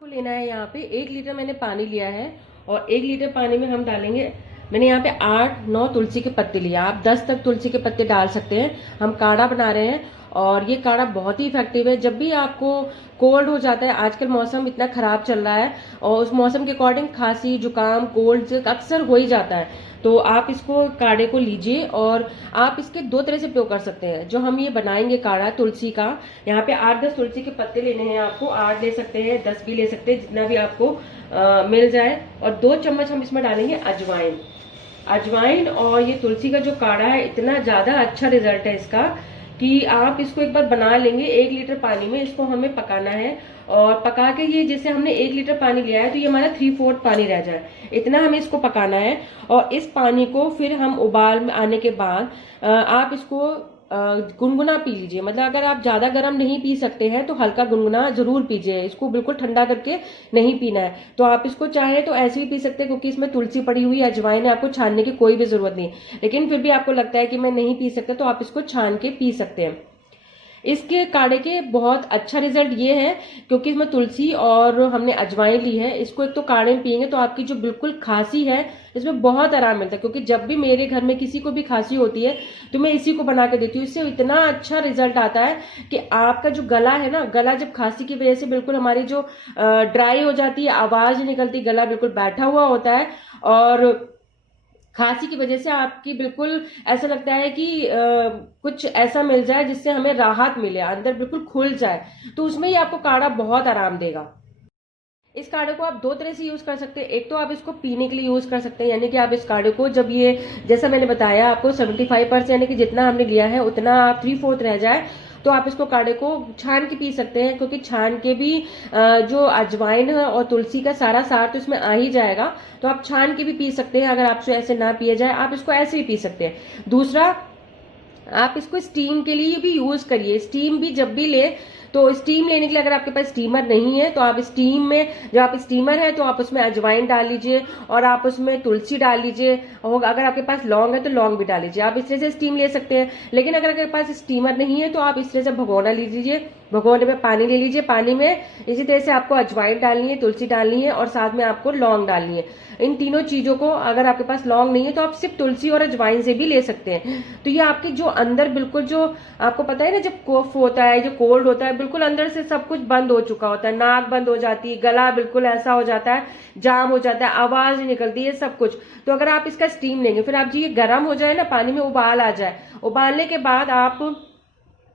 को लेना है यहाँ पे 1 लीटर मैंने पानी लिया है और 1 लीटर पानी में हम डालेंगे। मैंने यहाँ पे 8-9 तुलसी के पत्ते लिए, आप 10 तक तुलसी के पत्ते डाल सकते हैं। हम काढ़ा बना रहे हैं और ये काढ़ा बहुत ही इफेक्टिव है। जब भी आपको कोल्ड हो जाता है, आजकल मौसम इतना खराब चल रहा है और उस मौसम के अकॉर्डिंग खांसी जुकाम कोल्ड अक्सर हो ही जाता है, तो आप इसको काढ़े को लीजिए और आप इसके 2 तरह से प्रयोग कर सकते हैं। जो हम ये बनाएंगे काढ़ा तुलसी का, यहाँ पे 8-10 तुलसी के पत्ते लेने हैं आपको, 8 ले सकते हैं 10 भी ले सकते हैं, जितना भी आपको मिल जाए। और 2 चम्मच हम इसमें डालेंगे अजवाइन। और ये तुलसी का जो काढ़ा है, इतना ज्यादा अच्छा रिजल्ट है इसका कि आप इसको एक बार बना लेंगे। 1 लीटर पानी में इसको हमें पकाना है और पका के ये जैसे हमने 1 लीटर पानी लिया है तो ये हमारा 3/4 पानी रह जाए, इतना हमें इसको पकाना है। और इस पानी को फिर हम उबाल में आने के बाद आप इसको गुनगुना पी लीजिए। मतलब अगर आप ज्यादा गर्म नहीं पी सकते हैं तो हल्का गुनगुना जरूर पीजिए, इसको बिल्कुल ठंडा करके नहीं पीना है। तो आप इसको चाहे तो ऐसे भी पी सकते हैं, क्योंकि इसमें तुलसी पड़ी हुई है, अजवाइन है, आपको छानने की कोई भी जरूरत नहीं। लेकिन फिर भी आपको लगता है कि मैं नहीं पी सकता, तो आप इसको छान के पी सकते हैं। इसके काढ़े के बहुत अच्छा रिजल्ट ये है क्योंकि इसमें तुलसी और हमने अजवाइन ली है। इसको एक तो काढ़े में पियेंगे तो आपकी जो बिल्कुल खांसी है इसमें बहुत आराम मिलता है। क्योंकि जब भी मेरे घर में किसी को भी खांसी होती है तो मैं इसी को बना के देती हूँ, इससे इतना अच्छा रिजल्ट आता है कि आपका जो गला है ना, गला जब खांसी की वजह से बिल्कुल हमारी जो ड्राई हो जाती है, आवाज निकलती, गला बिल्कुल बैठा हुआ होता है और खांसी की वजह से आपकी बिल्कुल ऐसा लगता है कि कुछ ऐसा मिल जाए जिससे हमें राहत मिले, अंदर बिल्कुल खुल जाए, तो उसमें ही आपको काढ़ा बहुत आराम देगा। इस काढ़े को आप 2 तरह से यूज कर सकते हैं। एक तो आप इसको पीने के लिए यूज कर सकते हैं, यानी कि आप इस काढ़े को जब ये, जैसा मैंने बताया आपको 75% यानी कि जितना हमने लिया है उतना आप 3/4 रह जाए तो आप इसको काढ़े को छान के पी सकते हैं। क्योंकि छान के भी जो अजवाइन है और तुलसी का सारा सार तो इसमें आ ही जाएगा, तो आप छान के भी पी सकते हैं। अगर आपसे ऐसे ना पिया जाए आप इसको ऐसे भी पी सकते हैं। दूसरा, आप इसको स्टीम के लिए भी यूज करिए। स्टीम भी जब भी ले तो स्टीम लेने के लिए अगर आपके पास स्टीमर नहीं है तो आप स्टीम में, जब आप स्टीमर है तो आप उसमें अजवाइन डाल लीजिए और आप उसमें तुलसी डाल लीजिए, और अगर आपके पास लौंग है तो लौंग भी डाल लीजिए। आप इस तरह से स्टीम ले सकते हैं। लेकिन अगर आपके पास स्टीमर नहीं है तो आप इस तरह से भगोना ले लीजिए, भगोने में पानी ले लीजिए, पानी में इसी तरह से आपको अजवाइन डालनी है, तुलसी डालनी है और साथ में आपको लौंग डालनी है। इन तीनों चीजों को, अगर आपके पास लौंग नहीं है तो आप सिर्फ तुलसी और अजवाइन से भी ले सकते हैं। तो ये आपके जो अंदर बिल्कुल, जो आपको पता है ना, जब कफ होता है, जो कोल्ड होता है, बिल्कुल अंदर से सब कुछ बंद हो चुका होता है, नाक बंद हो जाती है, गला बिल्कुल ऐसा हो जाता है, जाम हो जाता है, आवाज नहीं निकलती है, सब कुछ। तो अगर आप इसका स्टीम लेंगे, फिर आप जी ये गर्म हो जाए ना, पानी में उबाल आ जाए, उबालने के बाद आप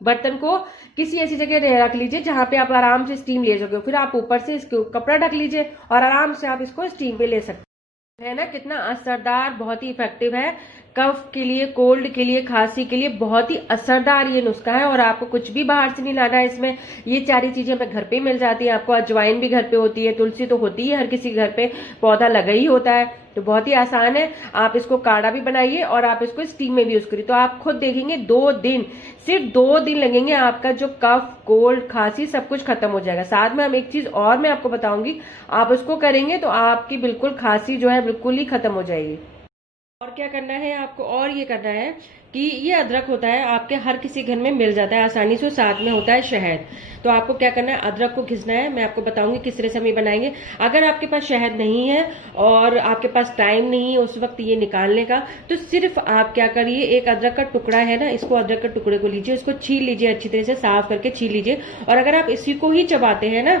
बर्तन को किसी ऐसी जगह रख लीजिए जहां पे आप आराम से स्टीम ले सके। फिर आप ऊपर से इसको कपड़ा ढक लीजिए और आराम से आप इसको स्टीम पे ले सकते है ना। कितना असरदार, बहुत ही इफेक्टिव है। कफ के लिए, कोल्ड के लिए, खांसी के लिए बहुत ही असरदार ये नुस्खा है और आपको कुछ भी बाहर से नहीं लाना है इसमें। ये सारी चीजें हमें घर पे मिल जाती है। आपको अजवाइन भी घर पे होती है, तुलसी तो होती है, हर किसी घर पे पौधा लगा ही होता है, तो बहुत ही आसान है। आप इसको काढ़ा भी बनाइए और आप इसको स्टीम में भी यूज करिए, तो आप खुद देखेंगे 2 दिन, सिर्फ 2 दिन लगेंगे, आपका जो कफ कोल्ड खांसी सब कुछ खत्म हो जाएगा। साथ में हम एक चीज और मैं आपको बताऊंगी, आप उसको करेंगे तो आपकी बिल्कुल खांसी जो है बिल्कुल ही खत्म हो जाएगी। और क्या करना है आपको, और ये करना है कि ये अदरक होता है आपके हर किसी घर में मिल जाता है आसानी से, साथ में होता है शहद। तो आपको क्या करना है, अदरक को घिसना है। मैं आपको बताऊंगी किस तरह से हम ये बनाएंगे। अगर आपके पास शहद नहीं है और आपके पास टाइम नहीं है उस वक्त ये निकालने का, तो सिर्फ आप क्या करिए, एक अदरक का टुकड़ा है ना, इसको अदरक के टुकड़े को लीजिए, इसको छील लीजिए, अच्छी तरह से साफ करके छील लीजिए। और अगर आप इसी को ही चबाते हैं ना,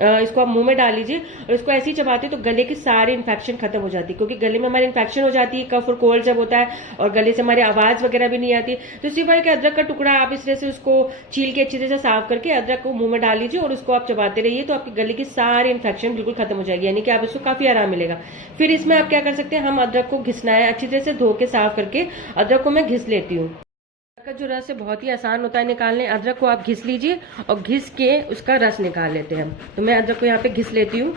इसको आप मुंह में डाल लीजिए और इसको ऐसे ही चबाते तो गले की सारी इन्फेक्शन खत्म हो जाती है। क्योंकि गले में हमारी इन्फेक्शन हो जाती है, कफ और कोल्ड जब होता है, और गले से हमारी आवाज वगैरह भी नहीं आती। तो सिवाय के अदरक का टुकड़ा आप इस तरह से उसको छील के अच्छी तरह से साफ करके अदरक को मुंह में डाल लीजिए और उसको आप चबाते रहिए, तो आपके गले की सारी इन्फेक्शन बिल्कुल खत्म हो जाएगी, यानी कि आप इसको काफी आराम मिलेगा। फिर इसमें आप क्या कर सकते हैं, हम अदरक को घिसना है, अच्छी तरह से धो के साफ करके अदरक को मैं घिस लेती हूँ। का जो रस है बहुत ही आसान होता है निकालने। अदरक को आप घिस लीजिए और घिस के उसका रस निकाल लेते हैं हम। तो मैं अदरक को यहाँ पे घिस लेती हूँ,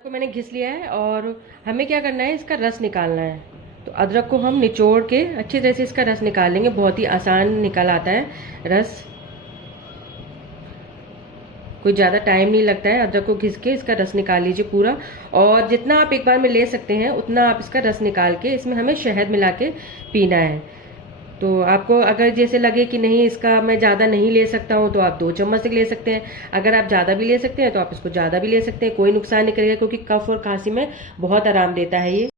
को मैंने घिस लिया है और हमें क्या करना है, इसका रस निकालना है। तो अदरक को हम निचोड़ के अच्छी तरह से इसका रस निकाल लेंगे, बहुत ही आसान निकल आता है रस, कोई ज्यादा टाइम नहीं लगता है। अदरक को घिस के इसका रस निकाल लीजिए पूरा, और जितना आप एक बार में ले सकते हैं उतना आप इसका रस निकाल के इसमें हमें शहद मिला के पीना है। तो आपको अगर जैसे लगे कि नहीं इसका मैं ज़्यादा नहीं ले सकता हूँ तो आप 2 चम्मच तक ले सकते हैं। अगर आप ज़्यादा भी ले सकते हैं तो आप इसको ज़्यादा भी ले सकते हैं, कोई नुकसान नहीं करेगा, क्योंकि कफ और खांसी में बहुत आराम देता है ये।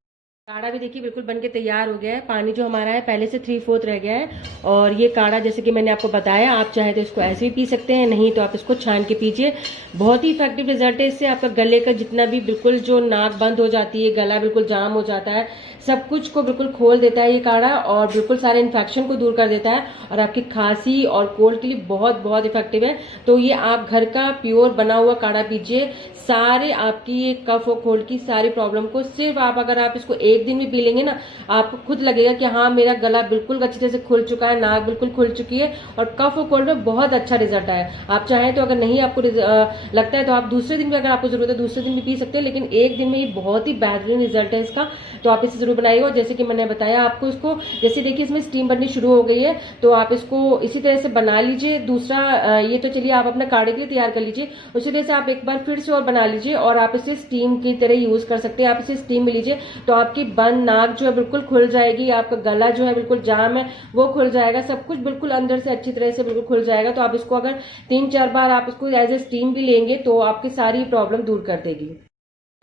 काढ़ा भी देखिए बिल्कुल बनके तैयार हो गया है। पानी जो हमारा है पहले से 3/4 रह गया है। और ये काढ़ा जैसे कि मैंने आपको बताया, आप चाहे तो इसको ऐसे भी पी सकते हैं, नहीं तो आप इसको छान के पीजिए। बहुत ही इफेक्टिव रिजल्ट है इससे। आपका गले का जितना भी बिल्कुल जो नाक बंद हो जाती है, गला बिल्कुल जाम हो जाता है, सब कुछ को बिल्कुल खोल देता है ये काढ़ा, और बिल्कुल सारे इन्फेक्शन को दूर कर देता है, और आपकी खांसी और कोल्ड के लिए बहुत बहुत इफेक्टिव है। तो ये आप घर का प्योर बना हुआ काढ़ा पीजिए। सारे आपकी ये कफ और कोल्ड की सारी प्रॉब्लम को सिर्फ आप अगर आप इसको एक दिन में पी लेंगे ना, आपको खुद लगेगा कि हाँ मेरा गला बिल्कुल अच्छी तरह से खुल चुका है, नाक बिल्कुल खुल चुकी है, और कफ और कोल्ड में बहुत अच्छा रिजल्ट आया। आप चाहें तो अगर नहीं आपको लगता है तो आप दूसरे दिन भी, अगर आपको जरूरत है दूसरे दिन भी पी सकते हैं, लेकिन एक दिन में ये बहुत ही बेहतरीन रिजल्ट है इसका। तो आप इसे जरूर बनाइएगा। जैसे कि मैंने बताया आपको, इसको जैसे देखिए इसमें स्टीम बननी शुरू हो गई है, तो आप इसको इसी तरह से बना लीजिए। दूसरा ये तो चलिए आप अपना काढ़े के लिए तैयार कर लीजिए, उसी तरह से आप एक बार फिर से और बना लीजिए, और आप इसे स्टीम की तरह यूज कर सकते हैं। आप इसे स्टीम में लीजिए तो आपकी बंद नाक जो है बिल्कुल खुल जाएगी, आपका गला जो है बिल्कुल जाम है वो खुल जाएगा, सब कुछ बिल्कुल अंदर से अच्छी तरह से बिल्कुल खुल जाएगा। तो आप इसको अगर 3-4 बार आप इसको एज ए स्टीम भी लेंगे तो आपकी सारी प्रॉब्लम दूर कर देगी।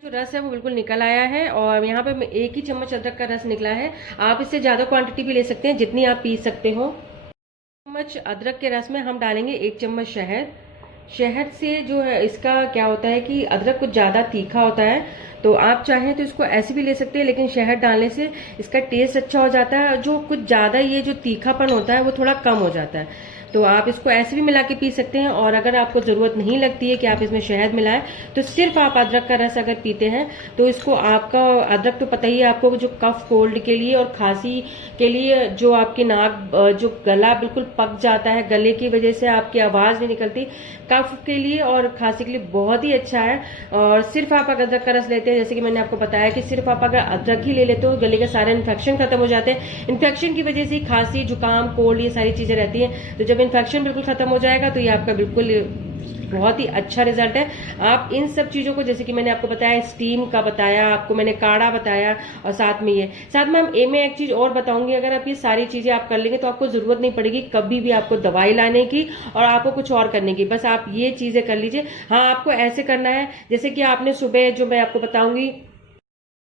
जो रस है वो बिल्कुल निकल आया है, और यहाँ पे 1 ही चम्मच अदरक का रस निकला है। आप इससे ज्यादा क्वांटिटी भी ले सकते हैं, जितनी आप पी सकते हो। चम्मच अदरक के रस में हम डालेंगे 1 चम्मच शहद। शहद से जो है इसका क्या होता है कि अदरक कुछ ज्यादा तीखा होता है, तो आप चाहें तो इसको ऐसे भी ले सकते हैं, लेकिन शहद डालने से इसका टेस्ट अच्छा हो जाता है, और जो कुछ ज्यादा ये जो तीखापन होता है वो थोड़ा कम हो जाता है। तो आप इसको ऐसे भी मिला के पी सकते हैं, और अगर आपको जरूरत नहीं लगती है कि आप इसमें शहद मिलाएं, तो सिर्फ आप अदरक का रस अगर पीते हैं तो इसको, आपका अदरक तो पता ही है आपको, जो कफ कोल्ड के लिए और खांसी के लिए, जो आपकी नाक जो गला बिल्कुल पक जाता है, गले की वजह से आपकी आवाज नहीं निकलती, कफ के लिए और खांसी के लिए बहुत ही अच्छा है। और सिर्फ आप अगर अदरक का रस लेते हैं, जैसे कि मैंने आपको बताया कि सिर्फ आप अगर अदरक ही ले लेते हो, गले के सारे इन्फेक्शन खत्म हो जाते हैं। इन्फेक्शन की वजह से खांसी, जुकाम, कोल्ड ये सारी चीजें रहती है। तो जब इन्फेक्शन बिल्कुल खत्म हो जाएगा तो ये आपका बिल्कुल बहुत ही अच्छा रिजल्ट है। आप इन सब चीजों को, जैसे कि मैंने आपको बताया, स्टीम का बताया आपको, मैंने काढ़ा बताया, और साथ में हम मैं एक चीज और बताऊंगी। अगर आप ये सारी चीजें आप कर लेंगे तो आपको जरूरत नहीं पड़ेगी कभी भी आपको दवाई लाने की और आपको कुछ और करने की, बस आप ये चीजें कर लीजिए। हाँ, आपको ऐसे करना है जैसे कि आपने सुबह, जो मैं आपको बताऊंगी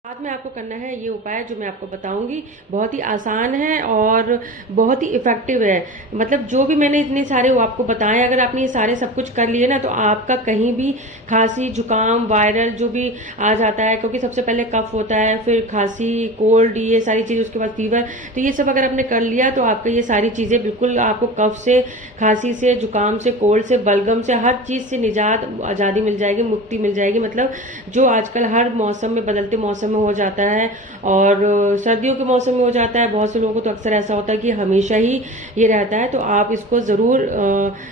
बाद में, आपको करना है ये उपाय जो मैं आपको बताऊंगी, बहुत ही आसान है और बहुत ही इफेक्टिव है। मतलब जो भी मैंने इतने सारे वो आपको बताए, अगर आपने ये सारे सब कुछ कर लिए ना, तो आपका कहीं भी खांसी, जुकाम, वायरल जो भी आ जाता है, क्योंकि सबसे पहले कफ होता है, फिर खांसी, कोल्ड, ये सारी चीज, उसके बाद फीवर, तो ये सब अगर आपने कर लिया तो आपका ये सारी चीजें बिल्कुल, आपको कफ से, खांसी से, जुकाम से, कोल्ड से, बलगम से, हर चीज से निजात, आजादी मिल जाएगी, मुक्ति मिल जाएगी। मतलब जो आजकल हर मौसम में, बदलते मौसम में हो जाता है, और सर्दियों के मौसम में हो जाता है, बहुत से लोगों को तो अक्सर ऐसा होता है कि हमेशा ही ये रहता है। तो आप इसको जरूर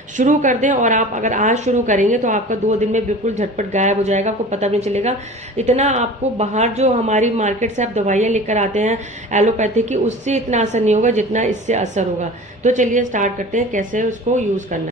शुरू कर दें, और आप अगर आज शुरू करेंगे तो आपका 2 दिन में बिल्कुल झटपट गायब हो जाएगा, आपको पता भी नहीं चलेगा। इतना आपको बाहर जो हमारी मार्केट से आप दवाइयां लेकर आते हैं एलोपैथी की, उससे इतना असर नहीं होगा जितना इससे असर होगा। तो चलिए स्टार्ट करते हैं कैसे उसको यूज करना है।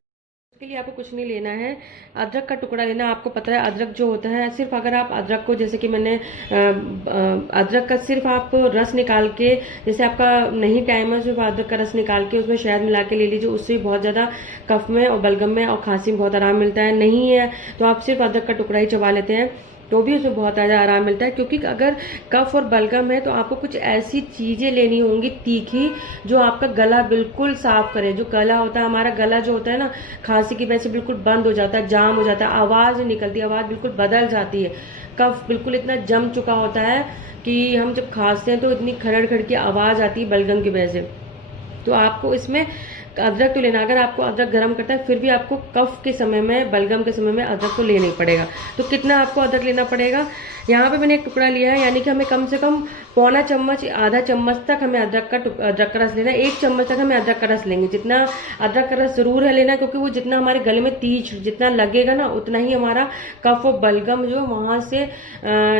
इसके लिए आपको कुछ नहीं लेना है, अदरक का टुकड़ा लेना। आपको पता है अदरक जो होता है, सिर्फ अगर आप अदरक को, जैसे कि मैंने अदरक का सिर्फ आप रस निकाल के, जैसे आपका नहीं टाइम है, सिर्फ अदरक का रस निकाल के उसमें शहद मिला के ले लीजिए, उससे बहुत ज्यादा कफ में और बलगम में और खांसी में बहुत आराम मिलता है। नहीं है तो आप सिर्फ अदरक का टुकड़ा ही चबा लेते हैं तो भी उसमें बहुत ज्यादा आराम मिलता है। क्योंकि अगर कफ और बलगम है तो आपको कुछ ऐसी चीजें लेनी होंगी तीखी, जो आपका गला बिल्कुल साफ करे। जो गला होता है, हमारा गला जो होता है ना, खांसी की वजह से बिल्कुल बंद हो जाता है, जाम हो जाता है, आवाज नहीं निकलती, आवाज बिल्कुल बदल जाती है। कफ बिल्कुल इतना जम चुका होता है कि हम जब खांसते हैं तो इतनी खरड़ खड़ की आवाज आती है बलगम की वजह से। तो आपको इसमें अदरक तो लेना, अगर आपको अदरक गर्म करता है फिर भी आपको कफ के समय में, बलगम के समय में अदरक तो लेना ही पड़ेगा। तो कितना आपको अदरक लेना पड़ेगा, यहाँ पे मैंने एक टुकड़ा लिया है, यानी कि हमें कम से कम 1/4 चम्मच, आधा चम्मच तक हमें अदरक का रस लेना है। 1 चम्मच तक हमें अदरक का रस लेंगे। जितना अदरक का रस जरूर है लेना, क्योंकि वो जितना हमारे गले में तीज जितना लगेगा ना, उतना ही हमारा कफ और बलगम जो वहां से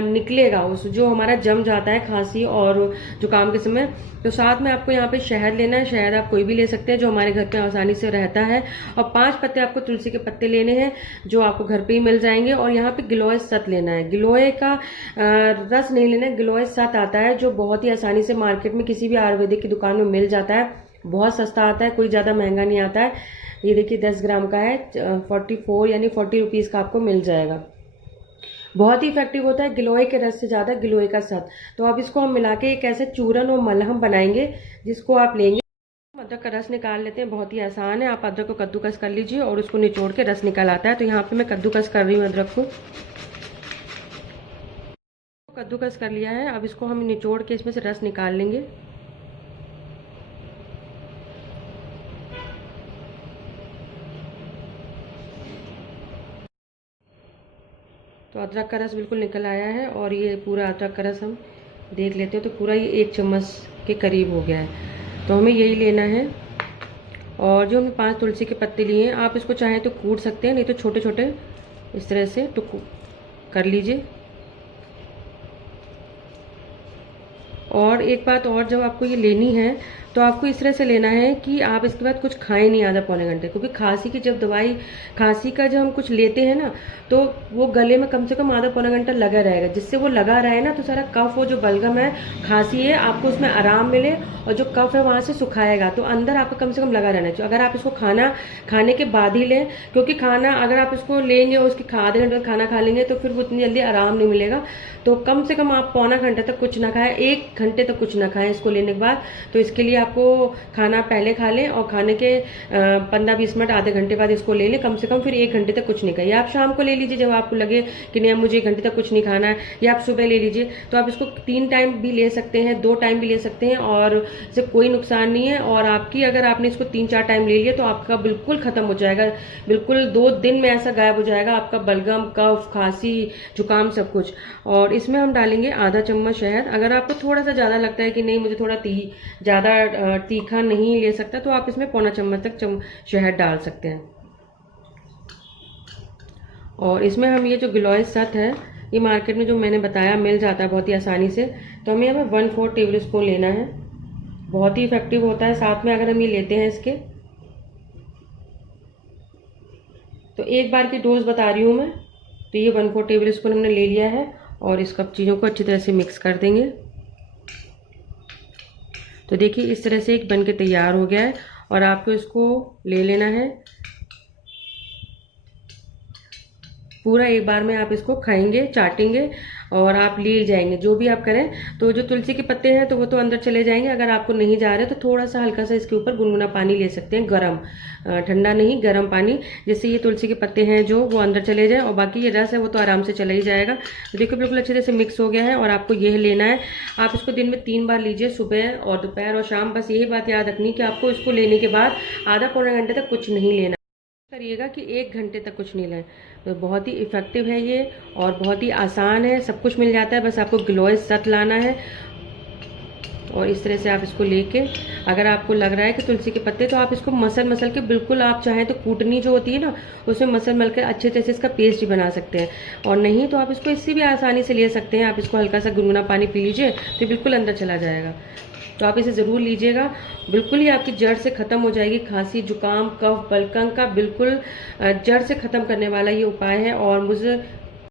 निकलेगा, उस जो हमारा जम जाता है खांसी और जुकाम के समय। तो साथ में आपको यहाँ पे शहद लेना है। शहद आप कोई भी ले सकते हैं जो हमारे घर पे आसानी से रहता है। और 5 पत्ते आपको तुलसी के पत्ते लेने हैं, जो आपको घर पे ही मिल जाएंगे। और यहाँ पे गिलोय सत लेना है। गिलोय का रस नहीं लेना है, गिलोय सत आता है जो बहुत ही आसानी से मार्केट में किसी भी आयुर्वेदिक की दुकान में मिल जाता है। बहुत सस्ता आता है, कोई ज़्यादा महंगा नहीं आता है। ये देखिए 10 ग्राम का है, 44 यानी 40 रुपीज़ का आपको मिल जाएगा। बहुत ही इफेक्टिव होता है, गिलोय के रस से ज़्यादा गिलोय का सत। तो अब इसको हम मिला के एक ऐसे चूरन और मलहम बनाएंगे, जिसको आप लेंगे। अदरक का रस निकाल लेते हैं, बहुत ही आसान है। आप अदरक को कद्दूकस कर लीजिए और उसको निचोड़ के रस निकाल आता है। तो यहाँ पे मैं कद्दूकस कर रही हूँ अदरक को। कद्दूकस कर लिया है, अब इसको हम निचोड़ के इसमें से रस निकाल लेंगे। तो अदरक का रस बिल्कुल निकल आया है और ये पूरा अदरक का रस हम देख लेते हैं तो पूरा ये 1 चम्मच के करीब हो गया है। तो हमें यही लेना है। और जो हमने 5 तुलसी के पत्ते लिए हैं, आप इसको चाहें तो कूट सकते हैं, नहीं तो छोटे छोटे इस तरह से कर लीजिए। और एक बात और, जब आपको ये लेनी है तो आपको इस तरह से लेना है कि आप इसके बाद कुछ खाएं नहीं आधा पौने घंटे, क्योंकि खांसी की जब दवाई, खांसी का जब हम कुछ लेते हैं ना, तो वो गले में कम से कम आधा पौना घंटा लगा रहेगा। जिससे वो लगा रहे ना तो सारा कफ, वो जो बलगम है, खांसी है, आपको उसमें आराम मिले और जो कफ है वहाँ से सुखाएगा। तो अंदर आपको कम से कम लगा रहना चाहिए। अगर आप इसको खाने के बाद ही लें, क्योंकि खाना अगर आप इसको लेंगे और उसके आधे घंटे बाद खाना खा लेंगे तो फिर वो इतनी जल्दी आराम नहीं मिलेगा। तो कम से कम आप पौना घंटे तक कुछ ना खाएं, 1 घंटे तक कुछ ना खाएं इसको लेने के बाद। तो इसके लिए आपको खाना पहले खा लें और खाने के 15-20 मिनट, आधे घंटे बाद इसको ले लें कम से कम। फिर 1 घंटे तक कुछ नहीं खाइए। आप शाम को ले लीजिए जब आपको लगे कि नहीं अब मुझे 1 घंटे तक कुछ नहीं खाना है, या आप सुबह ले लीजिए। तो आप इसको 3 टाइम भी ले सकते हैं, 2 टाइम भी ले सकते हैं, और इससे कोई नुकसान नहीं है। और आपकी अगर आपने इसको 3-4 टाइम ले लिया तो आपका बिल्कुल खत्म हो जाएगा, बिल्कुल 2 दिन में ऐसा गायब हो जाएगा आपका बलगम, कफ, खांसी, जुकाम सब कुछ। और इसमें हम डालेंगे आधा चम्मच शहद। अगर आपको थोड़ा सा ज़्यादा लगता है कि नहीं मुझे थोड़ा ज़्यादा तीखा नहीं ले सकता, तो आप इसमें पौना चम्मच तक शहद डाल सकते हैं। और इसमें हम ये जो गिलोय सत है, ये मार्केट में जो मैंने बताया मिल जाता है बहुत ही आसानी से। तो हमें हमें 1/4 टेबल स्पून लेना है, बहुत ही इफेक्टिव होता है। साथ में अगर हम ये लेते हैं इसके, तो एक बार की डोज बता रही हूँ मैं। तो ये 1/4 टेबल स्पून हमने ले लिया है और इस कप चीज़ों को अच्छी तरह से मिक्स कर देंगे। तो देखिए इस तरह से एक बन के तैयार हो गया है और आपको इसको ले लेना है। पूरा एक बार में आप इसको खाएंगे, चाटेंगे और आप ले जाएंगे। जो भी आप करें, तो जो तुलसी के पत्ते हैं तो वो तो अंदर चले जाएंगे। अगर आपको नहीं जा रहे तो थोड़ा सा हल्का सा इसके ऊपर गुनगुना पानी ले सकते हैं, गरम, ठंडा नहीं, गरम पानी, जिससे ये तुलसी के पत्ते हैं जो वो अंदर चले जाए और बाकी ये रस है वो तो आराम से चला ही जाएगा। तो देखो बिल्कुल अच्छे तरह से मिक्स हो गया है और आपको यह लेना है। आप इसको दिन में 3 बार लीजिए, सुबह और दोपहर और शाम। बस यही बात याद रखनी कि आपको इसको लेने के बाद आधा पौने घंटे तक कुछ नहीं लेना करिएगा कि 1 घंटे तक कुछ नहीं लें। तो बहुत ही इफेक्टिव है ये और बहुत ही आसान है, सब कुछ मिल जाता है। बस आपको गिलोय सत लाना है और इस तरह से आप इसको लेके, अगर आपको लग रहा है कि तुलसी के पत्ते, तो आप इसको मसल के बिल्कुल, आप चाहें तो कूटनी जो होती है ना, उसमें मसल के अच्छे तरह से इसका पेस्ट भी बना सकते हैं। और नहीं तो आप इसको इससे भी आसानी से ले सकते हैं। आप इसको हल्का सा गुनगुना पानी पी लीजिए तो बिल्कुल अंदर चला जाएगा। तो आप इसे ज़रूर लीजिएगा, बिल्कुल ही आपकी जड़ से ख़त्म हो जाएगी खांसी, जुकाम, कफ, बलगम का बिल्कुल जड़ से ख़त्म करने वाला ये उपाय है। और मुझे